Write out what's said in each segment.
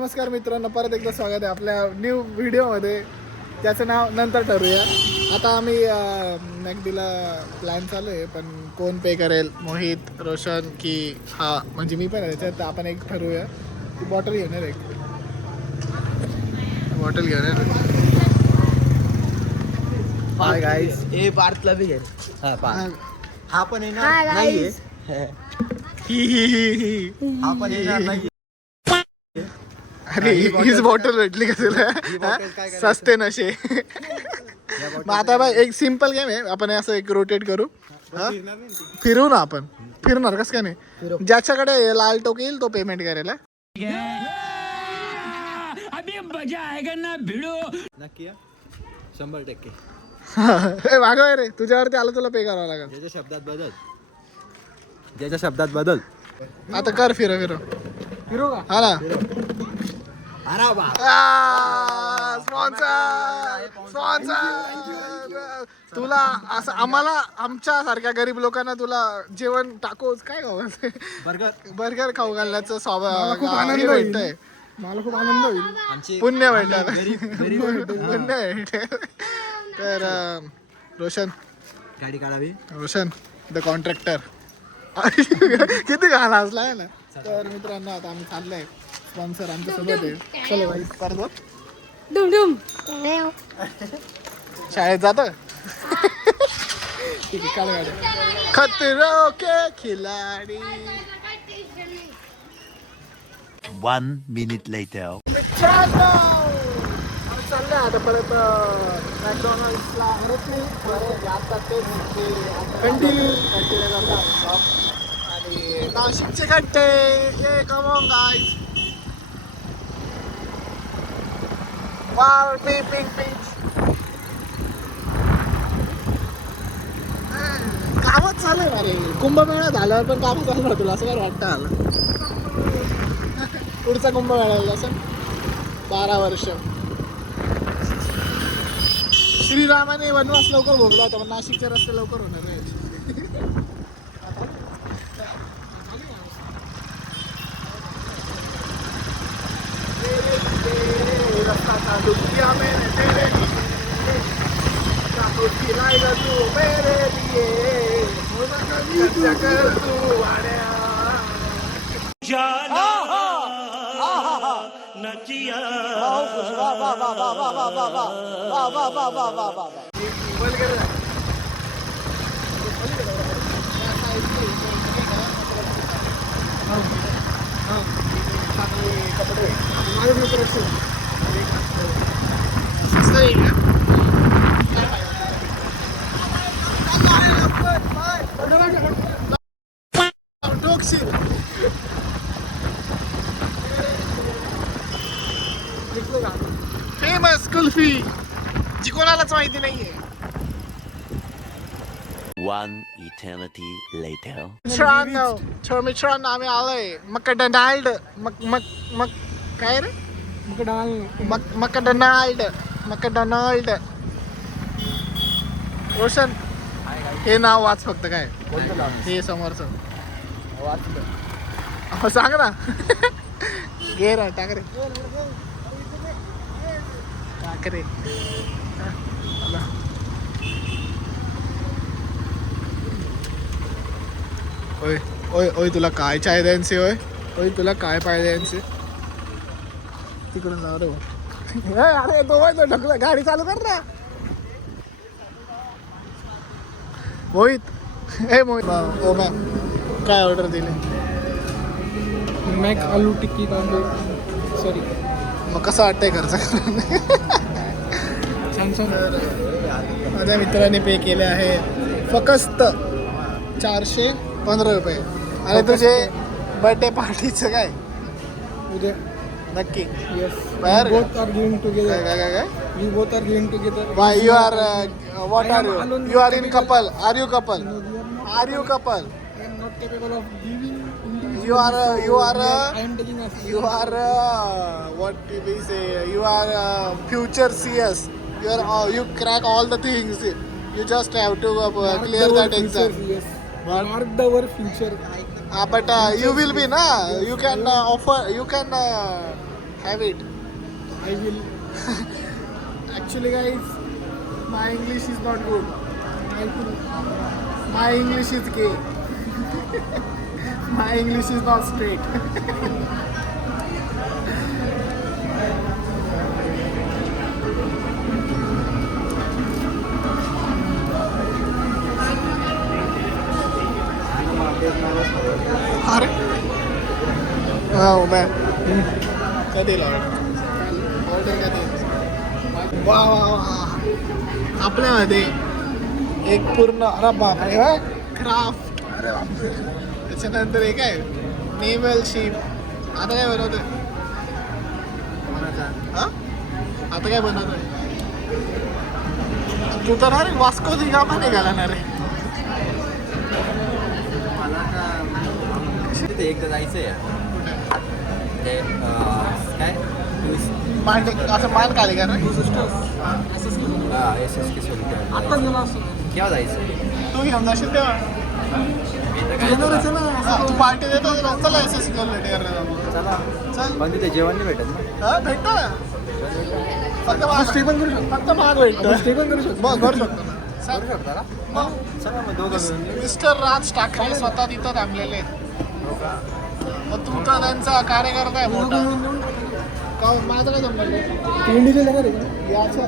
नमस्कार मित्रांनो, परत एकदा स्वागत आहे आपल्या न्यू व्हिडिओमध्ये. त्याचं नाव नंतर ठरवूया. आता आम्ही मॅकडीला प्लॅन चालू आहे, पण कोण पे करेल, मोहित, रोशन की हा म्हणजे मी पण आहे त्याच्यात. आपण एक ठरवूया. ती बॉटल घेणार, एक बॉटल घेणार. हाय गाइस, ए पार्थला भी घे. हा पार्थ, हा पण येणार नाहीये. हा पण येणार नाही. अरे हीच बॉटल भेटली का तुला? सस्ते नशे. मग आता बाय एक सिंपल गेम आहे. आपण असं एक रोटेट करू, फिरू ना. आपण फिरणार कसं काय नाही. ज्याच्याकडे लाल टोक येईल तो पेमेंट करेल. अभी मजा आएगा ना भिड़ो. नक्की 100%. मागव रे, तुझ्यावरती आलं, तुला पे करावं लागेल. ज्याच्या शब्दात बदल, ज्याच्या शब्दात बदल. आता कर, फिरो का? हा ना. अरे वा, स्पॉन्सर. तुला असं आम्हाला, आमच्या सारख्या गरीब लोकांना तुला जेवण टाकूच काय खाऊ, बर्गर खाऊ घालण्याचं भेटतंय. मला खूप आनंद होईल. पुण्य भेटणार. पुण्य भेटेल. तर रोशन गाडी काढावी. Roshan the contractor. किती घाण असलाय ना. तर मित्रांनो, आता आम्ही चाललोय. स्पॉन्सर आमच्या सोबत आहे. चलो भाई, करतो. शाळेत जात. ठीक आहे, काढ गाडी. खतरो के खिलाडी. 1 minute later. मित्रांनो, आम्ही चाललोय आता परत मॅकडॉनल्ड्सला. आता तेच कंटिन्यू करतात. आणि नाशिकचे कट्टे, ये come on guys. Wow, pink beach. कामच चालू आहे. अरे कुंभमेळा झाल्यावर पण काम चालू आहे. तुला असं काय वाटतं? आलं पुढचा कुंभमेळा असं 12 वर्ष. श्रीरामाने वनवास लवकर भोगला होता, पण नाशिकचे रस्ते लवकर होणार आहे. फेमस कुल्फी जी कोणालाच माहिती नाहीये. 1 eternity later. मित्रांनो, आम्ही आलोय मकडोनाल्ड. काय रे? मकडोनाल्ड. रोशन, हे नाव वाच फक्त. काय हे समोरचं सांग ना. घे रे, टाक रे. ओय ओय ओय, तुला काय चाय द्यायचे? ओय तुला काय पाय द्यायचे? तिकडून लाव रे. अरे तो ढकला, गाडी चालू कर ना. मोहित, ओ मॅम, काय ऑर्डर दिली? मॅक आलू टिक्की तांदूळ. सॉरी. मग कसं वाटतंय खर्च? छान. माझ्या मित्राने पे केले आहे फक्त 415 रुपये. आणि तुझे बर्थडे पार्टीचं काय उद्या? नक्की. येस, बाहेर बोथ आर गिव्हिंग टुगेदर. काय we both are giving together. Why you are what are you? You are in couple. Are you couple? Are you couple? I am not capable of giving. You are I am taking a. you are what do we say? You are future CS. You crack all the things. You just have to clear that exam. Yes. What? Mark our future. But you will be na. You can offer. You can Have it. I will. Actually, guys, my English is not good. My English is gay. My English is not straight. अरे मॅ कधी order कधी वा वा वा आपल्यामध्ये एक पूर्ण अरे बापरे क्राफ्ट अरे बापरे त्याच्यानंतर एक आहे नेव्हल शिप आता काय बनवतोय हा आता काय बनवतोय तू तर अरे वास्को दी गामा निघाला ना रे तिथे एकदा जायचंय ते काय मान असं मान काले का रे SSK सोल्युशन आता गेला असं. केव्हा जायचं तू घेऊन जाशील तेव्हा येणारच आहे ना. हा, तू पार्टी देतो ना चला एस करायला जाऊ चला चल पण तिथे जेवण नाही भेटत ना हा भेटतो ना फक्त आपण stay पण करू शकतो. फक्त महाग भेटतो आपण stay पण करू शकतो. मग करू शकतो ना करू शकता का मग चला मग दोघं मिळून मिस्टर राज ठाकरे स्वतः तिथं थांबलेले आहेत. मग तुमचा त्यांचा कार्यकर्ता आहे मोठा का माझं काय जमलं तू इंडिव्हिज्युअल येणार आहे का? याचं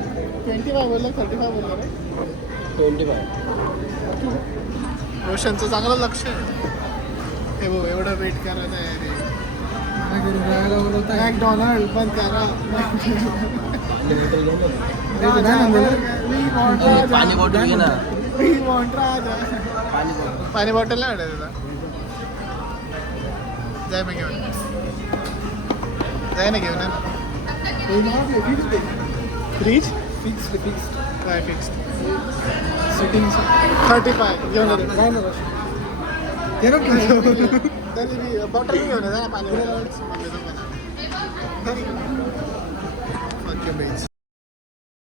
25 बोललं 35 बोललं रे 25 रोशनचं चांगलं लक्ष आहे हे भाऊ एवढं वेट करत आहे रे काय करू? राहायला बोलवताय. मॅकडॉनल्ड बंद करा नाही ना बोलत. पाणी बॉटल घे ना पाणी बॉटल नाही वाटत तुला जाय मग घेऊन जाय ना घेऊन ये ना हे महाग आहे, fixed आहे. फ्रीज Fixed, fixed. काय फिक्स Sitting. 35 घेऊन ये काय ना रश. ते नको घेऊ. तरी बॉटल घेऊन ये ना पाणी बॉटल